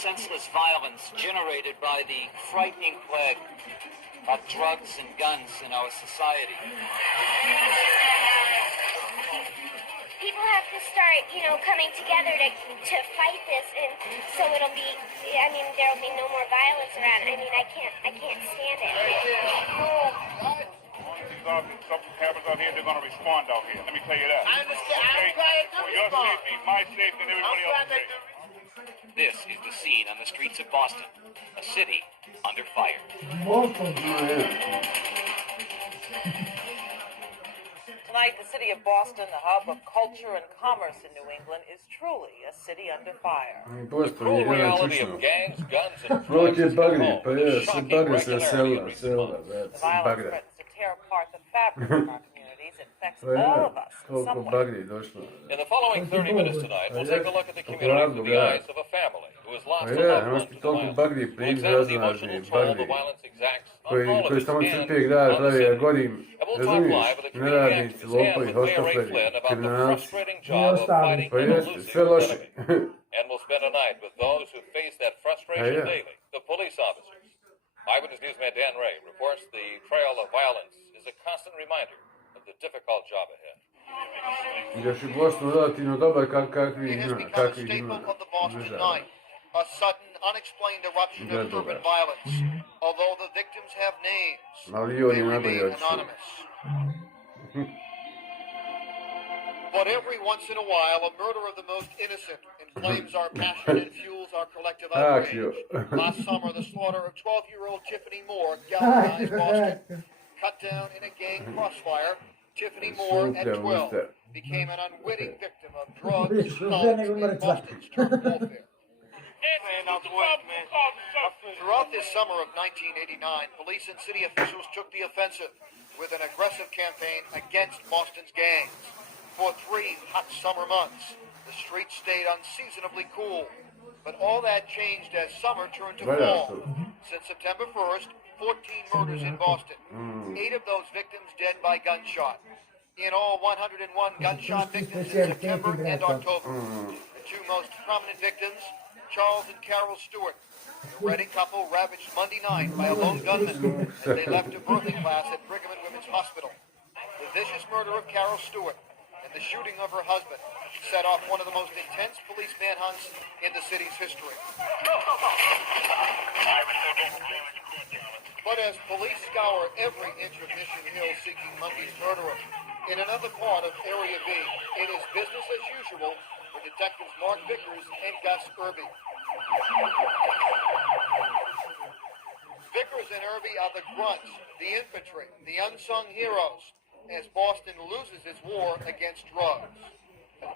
senseless violence generated by the frightening plague of drugs and guns in our society. People have to start, coming together to fight this, and so it'll be, there'll be no more violence around. I can't stand it. Something happens out here, they're going to respond out here. Let me tell you that. I understand. I'm trying to For your safety, my safety, and everybody else's safety. This is the scene on the streets of Boston, a city under fire. Tonight, the city of Boston, the hub of culture and commerce in New England, is truly a city under fire. The Cruel reality of gangs, guns, and Prvo će drugs bagri, pa je, se shocking bagri se regularity selila, in recent months. The se violence bagre. threatens to tear apart the fabric of our communities. It affects Pa all je, of us in koliko some way. bagri došlo. In the following 30 minutes tonight, we'll take a look at the community through the eyes of a family who has lost Pa a je, loved one znaš ti to toliko violence. bagri We'll priđe examine the raznaži, emotional toll the bagri, violence exacts on all of koji its samo and crpe grad, on the pravi city. ga gorim, And we'll talk razumiješ, live with a community neradnici, activist lopovi, and with Mayor Ray hoštapleri, Flynn about the kriminalci, frustrating job of fighting pa and jeste, losing sve loše. enemy. And we'll spend a night with those who face that frustration Yeah. daily, the police officers. Eyewitness Newsman Dan Ray reports the trail of violence is a constant reminder of the difficult job ahead. Još je Bosnu relativno dobar kakvi It has ima, become a kakvi staple ima of the Boston država. night, a sudden, unexplained eruption of urban violence. Although the victims have names, Ali i oni they najbolje remain otišli. anonymous. But every once in a while, a murder of the most innocent inflames our passion and fuels our collective outrage. Last summer, the slaughter of 12-year-old Tiffany Moore galvanized Boston. Cut down in a gang crossfire, Tiffany Moore, at 12, became an unwitting victim of drugs, thugs, and Boston's turf warfare. Throughout this summer of 1989, police and city officials took the offensive with an aggressive campaign against Boston's gangs. For 3 hot summer months, the streets stayed unseasonably cool. But all that changed as summer turned to fall. Since September 1st, 14 murders in Boston. 8 of those victims dead by gunshot. In all, 101 gunshot victims in September and October. The 2 most prominent victims, Charles and Carol Stewart. The Redding couple ravaged Monday night by a lone gunman as they left a birthing class at Brigham and Women's Hospital. The vicious murder of Carol Stewart and the shooting of her husband set off one of the most intense police manhunts in the city's history. But as police scour every inch of Mission Hill seeking Monday's murderer, in another part of Area B, it is business as usual for detectives Mark Vickers and Gus Irby. Vickers and Irby are the grunts, the infantry, the unsung heroes, as Boston loses its war against drugs.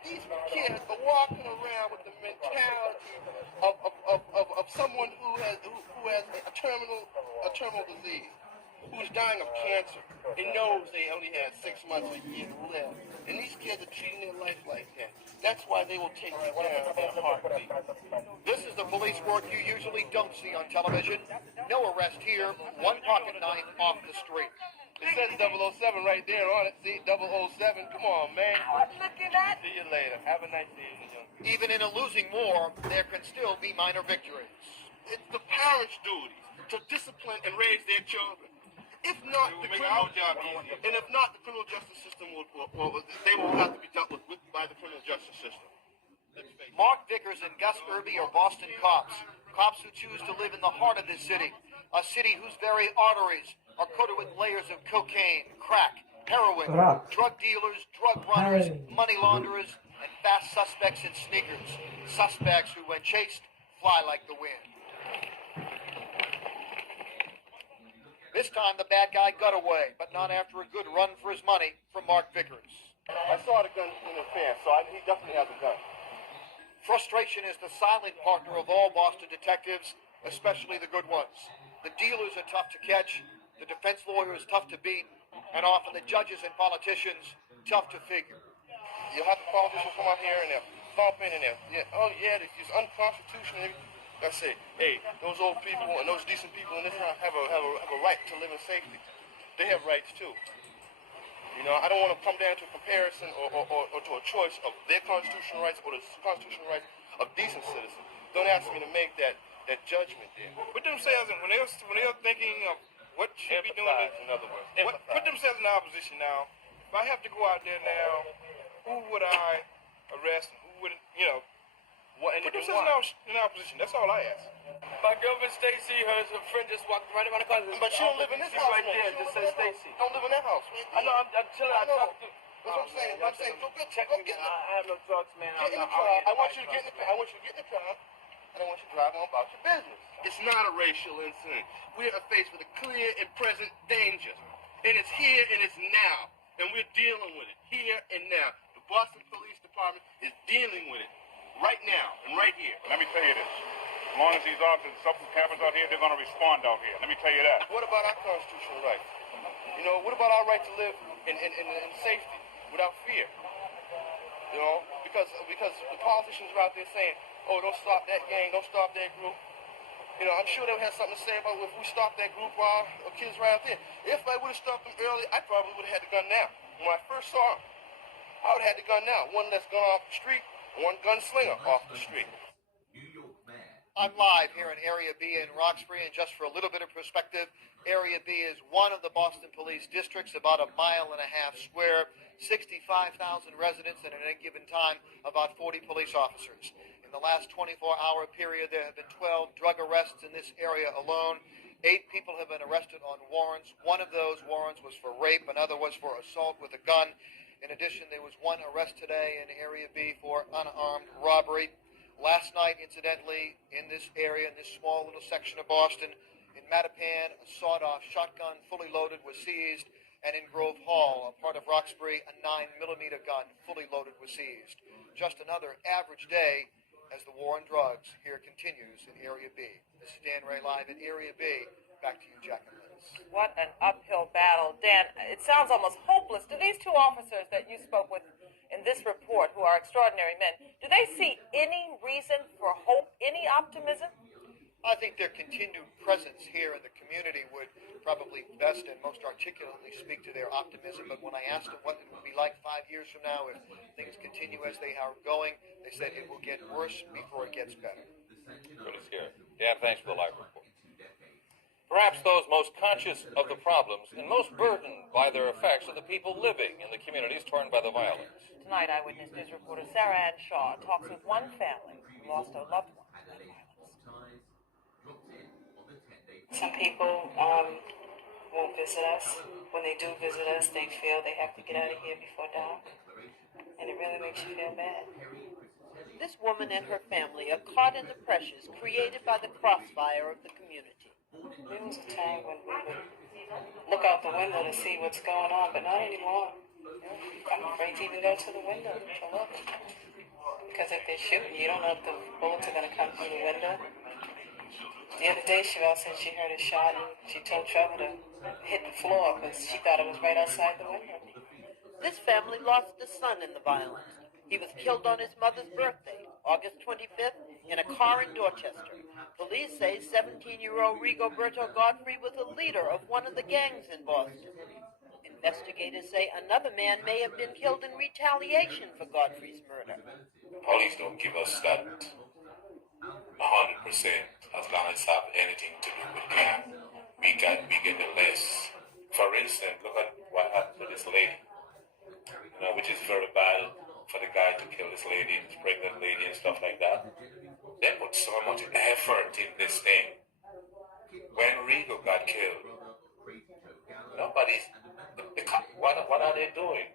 These kids are walking around with the mentality of someone who has a terminal disease, who's dying of cancer. They knows they only had 6 months or a year to live. And these kids are treating their life like that. That's why they will take you down in a heartbeat. This is the police work you usually don't see on television. No arrest here, 1 pocket knife off the street. It says 007 right there on it. See, 007. Come on, man. Looking at See you later. Have a nice evening. Even in a losing war, there can still be minor victories. It's the parents' duty to discipline and raise their children. If not, the criminal job easier. And if not, the criminal justice system they will have to be dealt with by the criminal justice system. Mark Vickers and Gus Irby are Boston cops. Cops who choose to live in the heart of this city. A city whose very arteries are coated with layers of cocaine, crack, heroin, drug dealers, drug runners, money launderers, and fast suspects in sneakers. Suspects who, when chased, fly like the wind. This time the bad guy got away, but not after a good run for his money from Mark Vickers. I saw the gun in the fan, so he definitely has a gun. Frustration is the silent partner of all Boston detectives, especially the good ones. The dealers are tough to catch, the defense lawyer is tough to beat, and often the judges and politicians tough to figure. You'll have the politicians come out here and they're thumping and it's unconstitutional. I say, hey, those old people and those decent people in this town have a right to live in safety. They have rights too. You know, I don't want to come down to a comparison or to a choice of their constitutional rights or the constitutional rights of decent citizens. Don't ask me to make that judgment there. Put themselves in, when they're thinking of what should be doing, In other words, put themselves in our position now. If I have to go out there now, who would I arrest and who wouldn't, you know, put themselves in our position. That's all I ask. My girlfriend Stacy, her friend just walked right around the corner. But she don't live in this house, right man. there. She Just don't says live in that Stacy. house. Don't live in that house. I know. I'm chilling. I know. talked to. That's what I'm saying. I'm saying, go get in the I have no drugs, man. Get in the car. I want you to get in the car. I want you to get in the car. And I want you to drive on about your business. It's not a racial incident. We are faced with a clear and present danger. And it's here and it's now. And we're dealing with it here and now. The Boston Police Department is dealing with it right now and right here. Let me tell you this. As long as these officers, something happens out here, they're going to respond out here. Let me tell you that. What about our constitutional rights? You know, what about our right to live in safety without fear? You know, because the politicians are out there saying, oh, don't stop that gang, don't stop that group. You know, I'm sure they'll have something to say about if we stopped that group while our kids were out there. If I would have stopped them early, I probably would have had the gun now. When I first saw them, I would have had the gun now. One that's gone off the street, one gunslinger off the street. I'm live here in Area B in Roxbury, and just for a little bit of perspective, Area B is one of the Boston police districts, about a mile and a half square, 65,000 residents, and at any given time, about 40 police officers. In the last 24-hour period, there have been 12 drug arrests in this area alone. 8 people have been arrested on warrants. One of those warrants was for rape, another was for assault with a gun. In addition, there was one arrest today in Area B for unarmed robbery. Last night, incidentally, in this area, in this small little section of Boston, in Mattapan, a sawed-off shotgun fully loaded was seized, and in Grove Hall, a part of Roxbury, a 9mm gun fully loaded was seized. Just another average day as the war on drugs here continues in Area B. This is Dan Ray live in Area B. Back to you, Jack and Liz. What an uphill battle. Dan, it sounds almost hopeless. Do these two officers that you spoke with in this report, who are extraordinary men, do they see any reason for hope, any optimism? I think their continued presence here in the community would probably best and most articulately speak to their optimism. But when I asked them what it would be like 5 years from now if things continue as they are going, they said it will get worse before it gets better. Pretty scary. Dan, thanks for the live report. Perhaps those most conscious of the problems and most burdened by their effects are the people living in the communities torn by the violence. Tonight, Eyewitness News reporter Sarah Ann Shaw talks with one family who lost a loved one to that violence. Some people won't visit us. When they do visit us, they feel they have to get out of here before dark. And it really makes you feel bad. This woman and her family are caught in the pressures created by the crossfire of the community. There was a time when we would look out the window to see what's going on, but not anymore. I'm afraid to even go to the window to look. Because if they're shooting, you don't know if the bullets are going to come through the window. The other day, Chevelle said she heard a shot and she told Trevor to hit the floor because she thought it was right outside the window. This family lost a son in the violence. He was killed on his mother's birthday, August 25th, in a car in Dorchester. Police say 17-year-old Rigoberto Godfrey was a leader of one of the gangs in Boston. Investigators say another man may have been killed in retaliation for Godfrey's murder. Police don't give us that 100% as long as it have anything to do with gang. We get the list. For instance, look at what happened to this lady, which is very bad for the guy to kill this lady, this pregnant lady and stuff like that. They put so much effort in this thing. When Rigo got killed, what are they doing?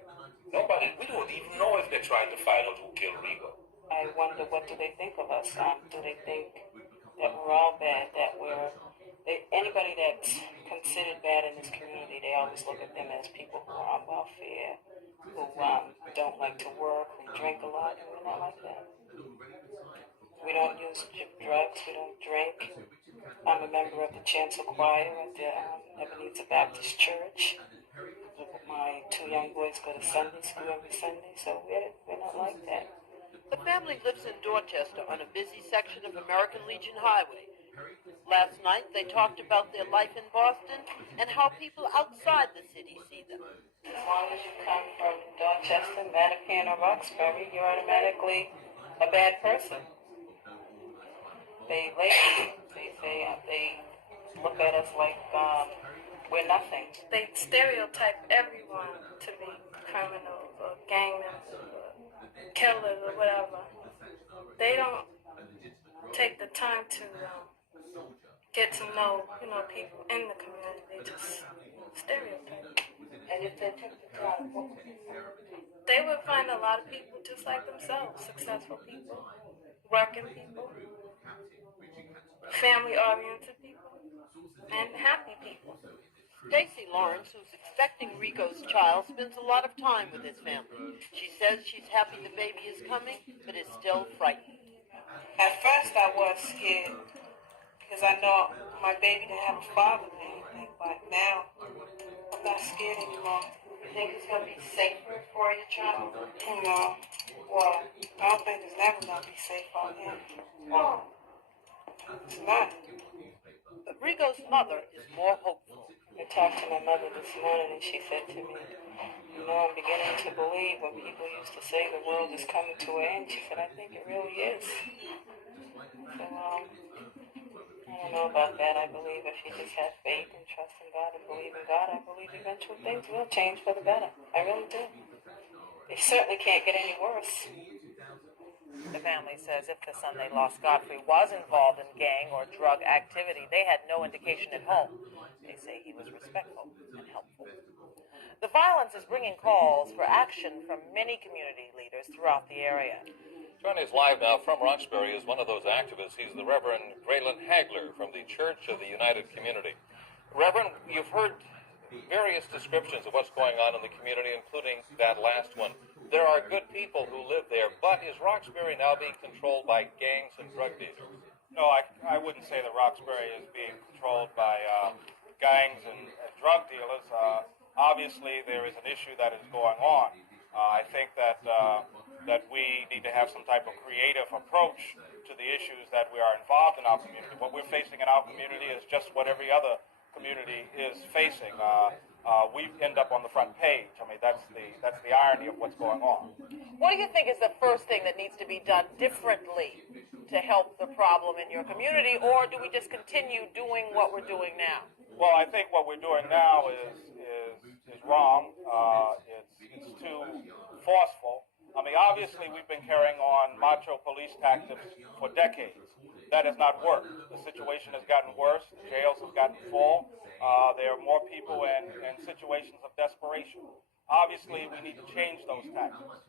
We don't even know if they're trying to find out who killed Rigo. I wonder, what do they think of us? Do they think that we're all bad, that anybody that's considered bad in this community, they always look at them as people who are on welfare, who don't like to work, who drink a lot, and we're not like that. We don't use drugs, we don't drink. I'm a member of the chancel choir at the Ebenezer Baptist Church. My 2 young boys go to Sunday school every Sunday, so we're not like that. The family lives in Dorchester on a busy section of American Legion Highway. Last night, they talked about their life in Boston and how people outside the city see them. As long as you come from Dorchester, Mattapan, or Roxbury, you're automatically a bad person. they lazy. They say they look at us like we're nothing. They stereotype everyone to be criminals or gang members or killers or whatever. They don't take the time to get to know, people in the community. They just stereotype. And if they took the time, what would they would find a lot of people just like themselves, successful people, working people, family-oriented people, and happy people. Stacy Lawrence, who's expecting Rico's child, spends a lot of time with his family. She says she's happy the baby is coming, but is still frightened. At first I was scared because I know my baby didn't have a father or anything, but now I'm not scared anymore. You think it's going to be safer for your child? No. Well, I don't think it's never going to be safe for him. No. It's not. But Rico's mother is more hopeful. I talked to my mother this morning and she said to me, I'm beginning to believe when people used to say the world is coming to an end. She said, I think it really is. So, I don't know about that. I believe if you just have faith and trust in God and believe in God, I believe eventually things will change for the better. I really do. It certainly can't get any worse. The family says if the son they lost, Godfrey, was involved in gang or drug activity, they had no indication at home. They say he was respectful and helpful. The violence is bringing calls for action from many community leaders throughout the area. Joining us live now from Roxbury is one of those activists. He's the Reverend Graylin Hagler from the Church of the United Community. Reverend, you've heard various descriptions of what's going on in the community, including that last one. There are good people who live there, but is Roxbury now being controlled by gangs and drug dealers? No, I wouldn't say that Roxbury is being controlled by gangs and drug dealers. Obviously, there is an issue that is going on. I think that we need to have some type of creative approach to the issues that we are involved in our community. What we're facing in our community is just what every other community is facing. We end up on the front page. I mean, that's the irony of what's going on. What do you think is the first thing that needs to be done differently to help the problem in your community, or do we just continue doing what we're doing now? Well, I think what we're doing now is wrong. It's too forceful. I mean, obviously, we've been carrying on macho police tactics for decades. That has not worked. The situation has gotten worse. The jails have gotten full. There are more people in situations of desperation. Obviously, we need to change those tactics.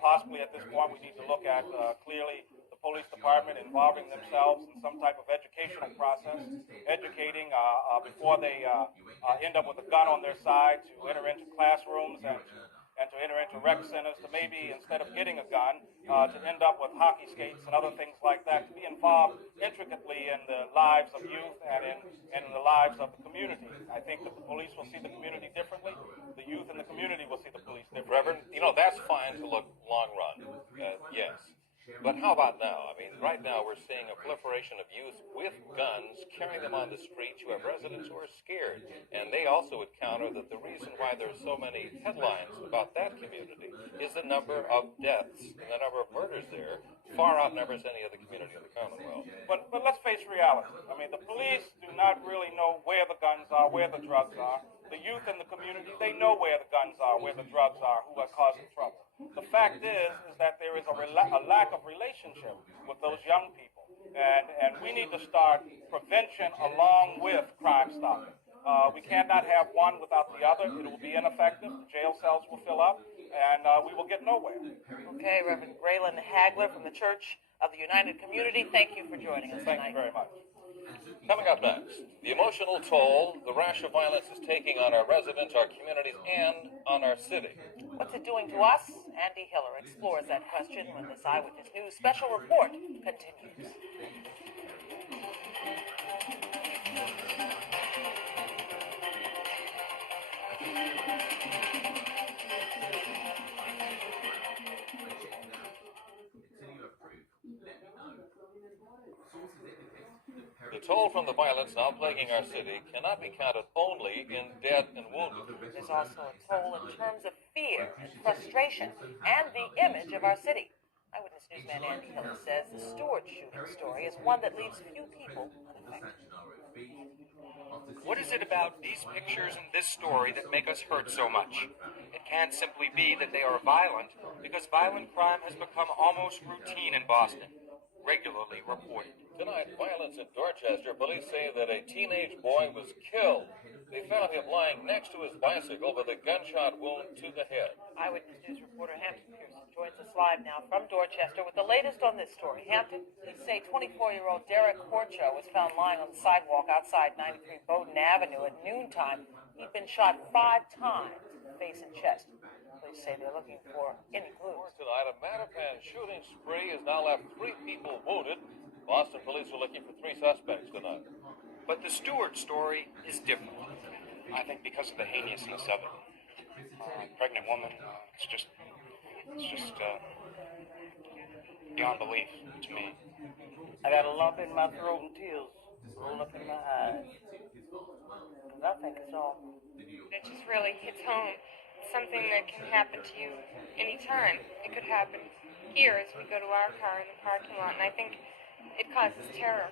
Possibly at this point, we need to look at clearly the police department involving themselves in some type of educational process, educating before they end up with a gun on their side, to enter into classrooms and to enter into rec centers, to maybe, instead of getting a gun, to end up with hockey skates and other things like that, to be involved intricately in the lives of youth and in the lives of the community. I think that the police will see the community differently. The youth in the community will see the police differently. Reverend, that's fine to look long run, yes. But how about now? I mean, right now we're seeing a proliferation of youth with guns, carrying them on the streets. You have residents who are scared. And they also would counter that the reason why there's so many headlines about that community is the number of deaths and the number of murders there far outnumbers any other community in the Commonwealth. But let's face reality. I mean, the police do not really know where the guns are, where the drugs are. The youth in the community, they know where the guns are, where the drugs are, who are causing trouble. The fact is that there is a lack of relationship with those young people. And we need to start prevention along with crime stopping. We cannot have one without the other. It will be ineffective. The jail cells will fill up, and we will get nowhere. Okay, Reverend Graylin Hagler from the Church of the United Community, thank you for joining us tonight. Thank you very much. Coming up next, the emotional toll the rash of violence is taking on our residents, our communities, and on our city. What's it doing to us? Andy Hiller explores that question when this Eyewitness News special report continues. The toll from the violence now plaguing our city cannot be counted only in dead and wounded. There's also a toll in terms of fear and frustration and the image of our city. Eyewitness newsman Andy Hiller says the Stewart shooting story is one that leaves few people unaffected. What is it about these pictures and this story that make us hurt so much? It can't simply be that they are violent, because violent crime has become almost routine in Boston, regularly reported. Tonight, violence in Dorchester. Police say that a teenage boy was killed. They found him lying next to his bicycle with a gunshot wound to the head. Eyewitness News reporter Hampton Pearson joins us live now from Dorchester with the latest on this story. Hampton, police say 24-year-old Derek Horcho was found lying on the sidewalk outside 93 Bowdoin Avenue at noontime. He'd been shot 5 times in the face and chest. Police say they're looking for any clues. Tonight, a Mattapan shooting spree has now left 3 people wounded. Boston police are looking for 3 suspects tonight. But the Stewart story is different. I think because of the heinousness of it. Pregnant woman, it's just beyond belief to me. I got a lump in my throat and tears rolling up in my eyes. 'Cause I think it's awful. It just really hits home. Something that can happen to you anytime. It could happen here as we go to our car in the parking lot, and I think it causes terror.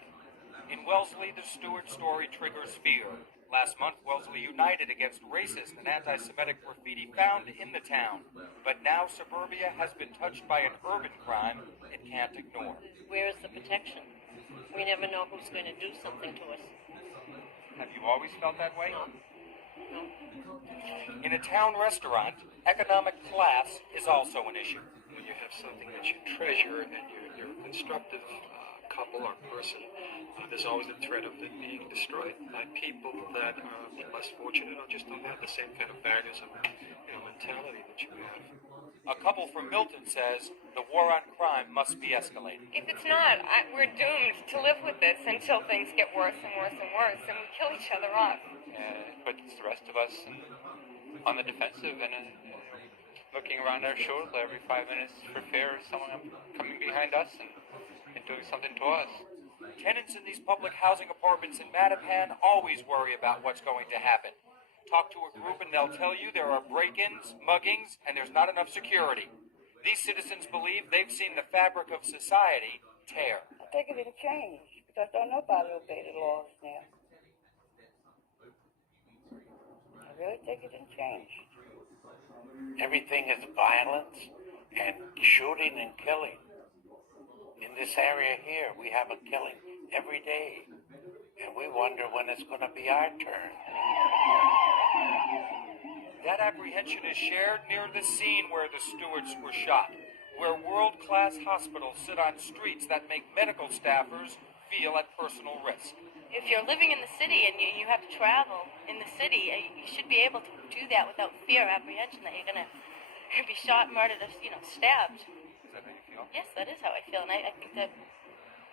In Wellesley, the Stewart story triggers fear. Last month, Wellesley united against racist and anti-Semitic graffiti found in the town. But now suburbia has been touched by an urban crime it can't ignore. Where is the protection? We never know who's going to do something to us. Have you always felt that way? In a town restaurant, economic class is also an issue. When you have something that you treasure and you're a constructive couple or person, there's always the threat of it being destroyed by people that are less fortunate or just don't have the same kind of values and mentality that you have. A couple from Milton says the war on crime must be escalated. If it's not, we're doomed to live with this until things get worse and worse and worse, and we kill each other off. It puts the rest of us on the defensive and looking around our shoulder every 5 minutes for fear of someone coming behind us and doing something to us. Tenants in these public housing apartments in Mattapan always worry about what's going to happen. Talk to a group and they'll tell you there are break-ins, muggings, and there's not enough security. These citizens believe they've seen the fabric of society tear. I think it'll change because don't nobody obey the laws now. I really think it didn't change. Everything is violence and shooting and killing. In this area here, we have a killing every day, and we wonder when it's going to be our turn. That apprehension is shared near the scene where the Stewarts were shot, where world-class hospitals sit on streets that make medical staffers feel at personal risk. If you're living in the city and you have to travel in the city, you should be able to do that without fear or apprehension that you're going to be shot, murdered, or, stabbed. Is that how you feel? Yes, that is how I feel, and I think that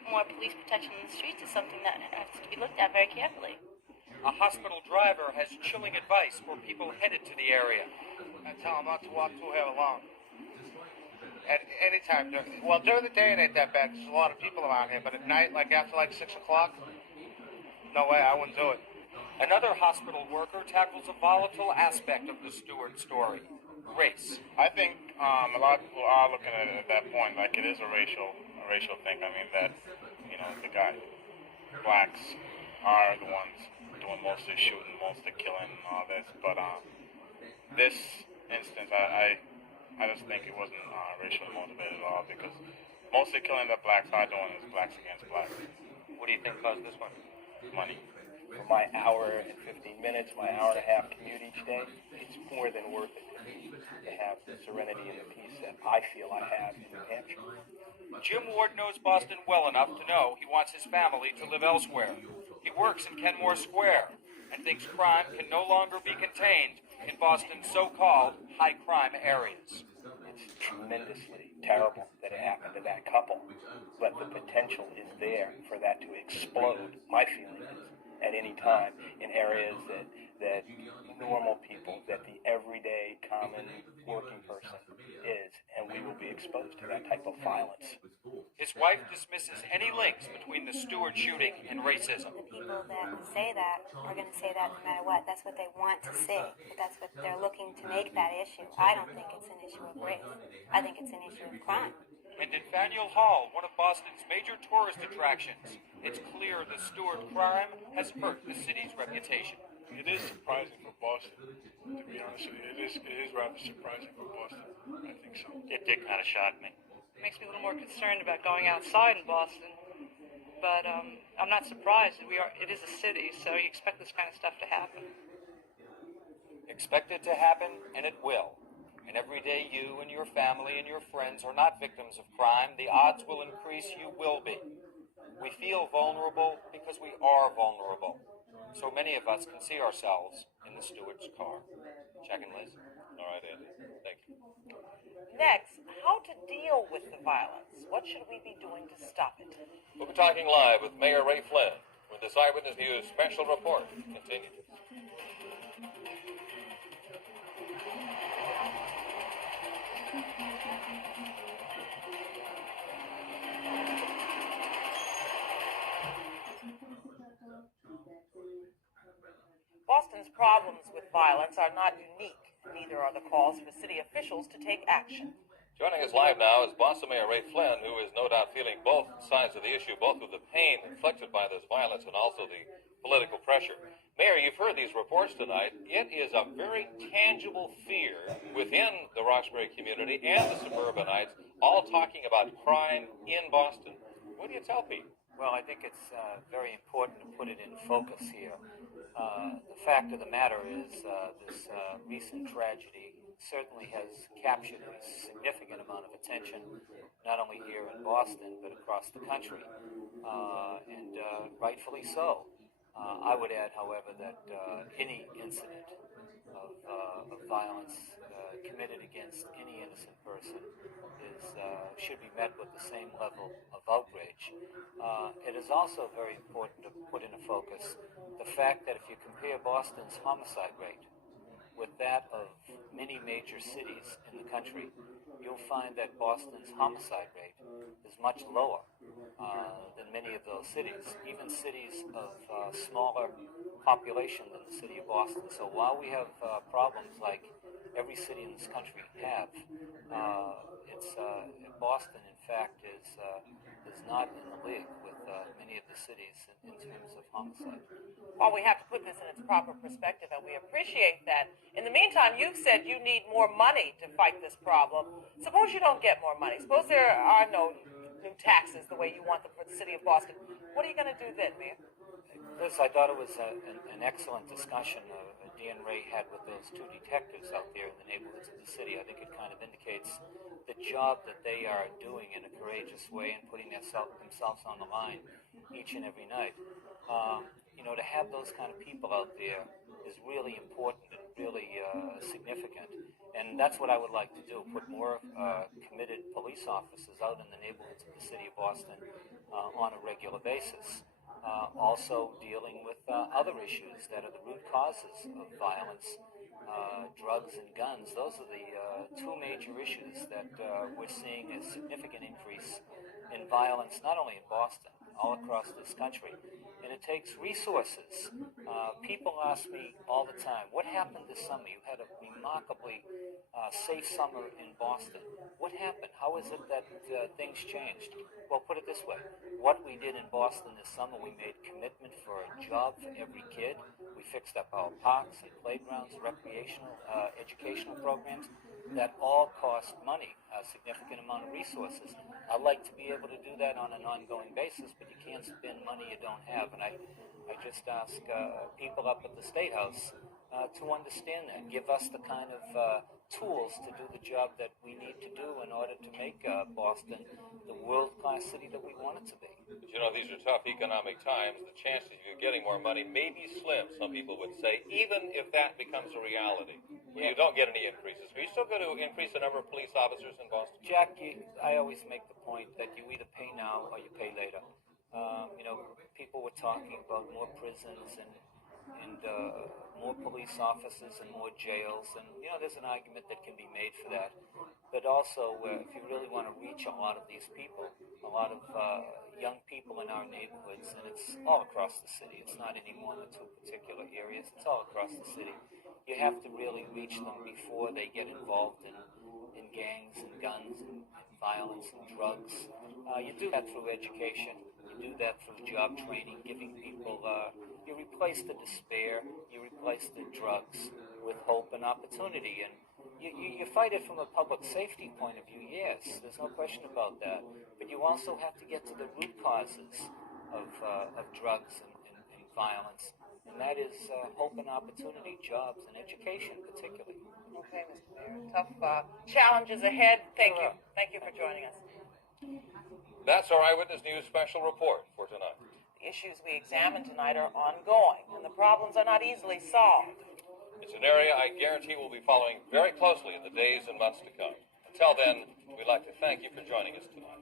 more police protection in the streets is something that has to be looked at very carefully. A hospital driver has chilling advice for people headed to the area. I tell them not to walk too hell alone. At any time, during the day it ain't that bad because there's a lot of people around here, but at night, after 6 o'clock, no way, I wouldn't do it. Another hospital worker tackles a volatile aspect of the Stewart story, race. I think a lot of people are looking at it at that point like it is a racial thing. I mean that, blacks are the ones doing most of the shooting, most of the killing and all this. But this instance, I just think it wasn't racially motivated at all because most of the killing that blacks are doing is blacks against blacks. What do you think caused this one? Money. For my hour and 15 minutes, my hour and a half commute each day, it's more than worth it to me to have the serenity and the peace that I feel I have in New Hampshire. Jim Ward knows Boston well enough to know he wants his family to live elsewhere. He works in Kenmore Square and thinks crime can no longer be contained in Boston's so-called high-crime areas. It's tremendously terrible that it happened to that couple, but the potential is there for that to explode, my feeling is, at any time in areas that normal people, that the everyday, common working person is, and we will be exposed to that type of violence. His wife dismisses any links between the Stewart shooting and racism. The people that say that are going to say that no matter what. That's what they want to say, but that's what they're looking to make that issue. I don't think it's an issue of race. I think it's an issue of crime. And in Faneuil Hall, one of Boston's major tourist attractions, it's clear the Stewart crime has hurt the city's reputation. It is surprising for Boston, to be honest with you. It is rather surprising for Boston. I think so. It did kind of shock me. Makes me a little more concerned about going outside in Boston. But I'm not surprised. It is a city, so you expect this kind of stuff to happen. Expect it to happen, and it will. And every day you and your family and your friends are not victims of crime, the odds will increase you will be. We feel vulnerable because we are vulnerable. So many of us can see ourselves in the Stewart's car. Jack and Liz? All right, Andy. Thank you. Next, how to deal with the violence. What should we be doing to stop it? We'll be talking live with Mayor Ray Flynn when this Eyewitness News special report continues. Boston's problems with violence are not unique. Neither are the calls for city officials to take action. Joining us live now is Boston Mayor Ray Flynn, who is no doubt feeling both sides of the issue, both of the pain inflicted by this violence and also the political pressure. Mayor, you've heard these reports tonight. It is a very tangible fear within the Roxbury community and the suburbanites, all talking about crime in Boston. What do you tell people? Well, I think it's very important to put it in focus here. The fact of the matter is this recent tragedy certainly has captured a significant amount of attention, not only here in Boston, but across the country, and rightfully so. I would add, however, that any incident of violence committed against any innocent person should be met with the same level of outrage. It is also very important to put into focus the fact that if you compare Boston's homicide rate with that of many major cities in the country, you'll find that Boston's homicide rate is much lower than many of those cities, even cities of smaller population than the city of Boston. So while we have problems like every city in this country have, Boston, in fact, is not in the league with many of the cities in terms of homicide. Well, we have to put this in its proper perspective, and we appreciate that. In the meantime, you've said you need more money to fight this problem. Suppose you don't get more money. Suppose there are no new taxes the way you want them for the city of Boston. What are you going to do then, Mayor? Liz, I thought it was an excellent discussion Dan Ray had with those two detectives out there in the neighborhoods of the city. I think it kind of indicates the job that they are doing in a courageous way and putting themselves on the line each and every night. To have those kind of people out there is really important and really significant. And that's what I would like to do, put more committed police officers out in the neighborhoods of the city of Boston on a regular basis. Also dealing with other issues that are the root causes of violence, drugs and guns. Those are the two major issues that we're seeing a significant increase in violence, not only in Boston, all across this country. And it takes resources. People ask me all the time, what happened this summer? You had a remarkably safe summer in Boston. What happened? How is it that things changed? Well, put it this way. What we did in Boston this summer, we made commitment for a job for every kid. We fixed up our parks and playgrounds, recreational, educational programs that all cost money, a significant amount of resources. I'd like to be able to do that on an ongoing basis, but you can't spend money you don't have. And I just ask people up at the State House to understand that. Give us the kind of tools to do the job that we need to do in order to make Boston the world-class city that we want it to be. But these are tough economic times. The chances of you getting more money may be slim, some people would say, even if that becomes a reality. When you don't get any increases. Are you still going to increase the number of police officers in Boston? Jack, I always make the point that you either pay now or you pay later. People were talking about more prisons and more police officers and more jails, and there's an argument that can be made for that. But also, if you really want to reach a lot of these people, a lot of young people in our neighborhoods, and it's all across the city. It's not any one or two particular areas. It's all across the city. you have to really reach them before they get involved in gangs and guns and violence and drugs. You do that through education. You do that through job training, giving people, you replace the despair, you replace the drugs with hope and opportunity. And you fight it from a public safety point of view, yes, there's no question about that. But you also have to get to the root causes of drugs and violence. And that is hope and opportunity, jobs, and education particularly. Okay, Mr. Mayor. Tough challenges ahead. Thank you. Thank you for joining us. That's our Eyewitness News special report for tonight. The issues we examine tonight are ongoing, and the problems are not easily solved. It's an area I guarantee we'll be following very closely in the days and months to come. Until then, we'd like to thank you for joining us tonight.